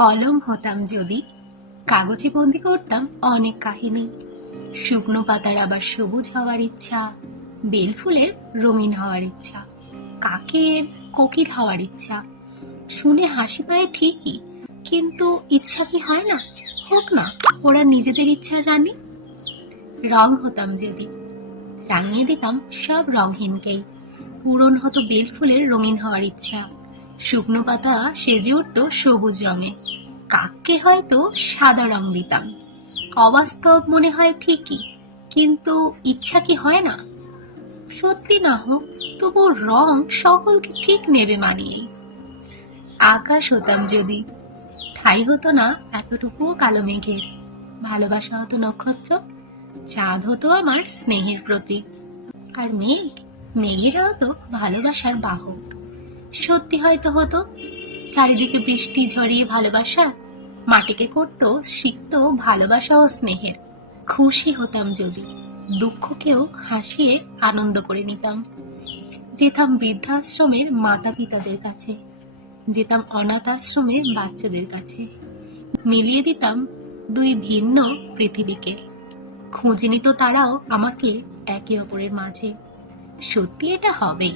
কলম হতাম যদি, কাগজে বন্দি করতাম অনেক কাহিনী। শুকনো পাতার আবার সবুজ হওয়ার ইচ্ছা বেল ফুলের রঙিন হওয়ার ইচ্ছা, কাকের কোকিল হওয়ার ইচ্ছা। শুনে হাসি পায় ঠিকই, কিন্তু ইচ্ছা কি হয় না? হোক না, ওরা নিজেদের ইচ্ছার রানী। রং হতাম যদি, রাঙিয়ে দিতাম সব রংহীনকেই পূরণ হতো বেল ফুলের রঙিন হওয়ার ইচ্ছা। শুকনো পাতা সেজে উঠত সবুজ রঙে। কাককে হয়তো সাদা রং দিতাম। অবাস্তব মনে হয় ঠিকই, কিন্তু ইচ্ছা কি হয় না? সত্যি না হোক তবু রং সকলকে ঠিক নেবে মানিয়ে। আকাশ হতাম যদি, ঠাই হতো না এতটুকুও কালো মেঘের। ভালোবাসা হতো নক্ষত্র, চাঁদ হতো আমার স্নেহের প্রতীক। আর মেঘ, মেঘেরা হতো ভালোবাসার বাহক। সত্যি হয়তো হতো। চারিদিকে বৃষ্টি ঝরিয়ে ভালোবাসা, মাটিকে করতো, শিখতো ভালোবাসা ও স্নেহের। খুশি হতাম যদি, দুঃখকেও হাসিয়ে আনন্দ করে নিতাম। যেতাম বৃদ্ধাশ্রমের মাতা পিতাদের কাছে, যেতাম অনাথ আশ্রমের বাচ্চাদের কাছে। মিলিয়ে দিতাম দুই ভিন্ন পৃথিবীকে। খুঁজে নিত তারাও আমাকে একে অপরের মাঝে। সত্যি এটা হবে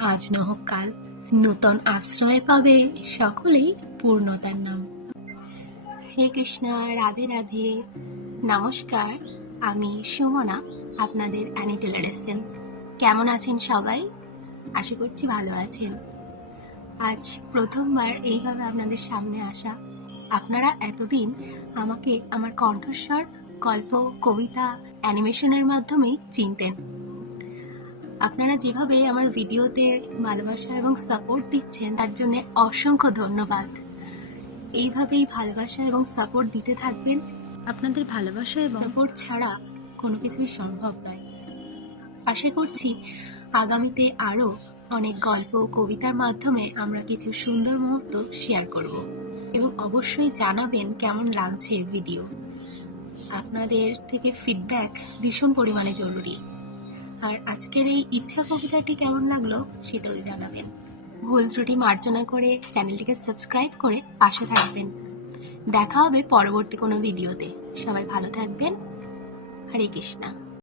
আজ ন হোক কাল। নূতন আশ্রয় পাবে সকলেই পূর্ণতার নাম। হে কৃষ্ণ, রাধে রাধে। নমস্কার, আমি সুমনা, আপনাদের অ্যানিটেলার এসএম কেমন আছেন সবাই? আশা করছি ভালো আছেন। আজ প্রথমবার এইভাবে আপনাদের সামনে আসা। আপনারা এতদিন আমাকে আমার কণ্ঠস্বর, গল্প, কবিতা, অ্যানিমেশনের মাধ্যমেই চিনতেন। আপনারা যেভাবে আমার ভিডিওতে ভালোবাসা এবং সাপোর্ট দিচ্ছেন তার জন্য অসংখ্য ধন্যবাদ। এইভাবেই ভালোবাসা এবং সাপোর্ট দিতে থাকবেন। আপনাদের ভালোবাসা এবং সাপোর্ট ছাড়া কোনো কিছুই সম্ভব নয়। আশা করছি আগামীতে আরও অনেক গল্প ও কবিতার মাধ্যমে আমরা কিছু সুন্দর মুহূর্ত শেয়ার করব। এবং অবশ্যই জানাবেন কেমন লাগছে ভিডিও আপনাদের থেকে ফিডব্যাক ভীষণ পরিমাণে জরুরি। আর আজকের এই ইচ্ছা কবিতাটি কেমন লাগল সেটাও জানাবেন। ভুল ত্রুটি মার্জনা করে চ্যানেলটিকে সাবস্ক্রাইব করে পাশে থাকবেন। দেখা হবে পরবর্তী কোনো ভিডিওতে। সবাই ভালো থাকবেন। হরে কৃষ্ণা।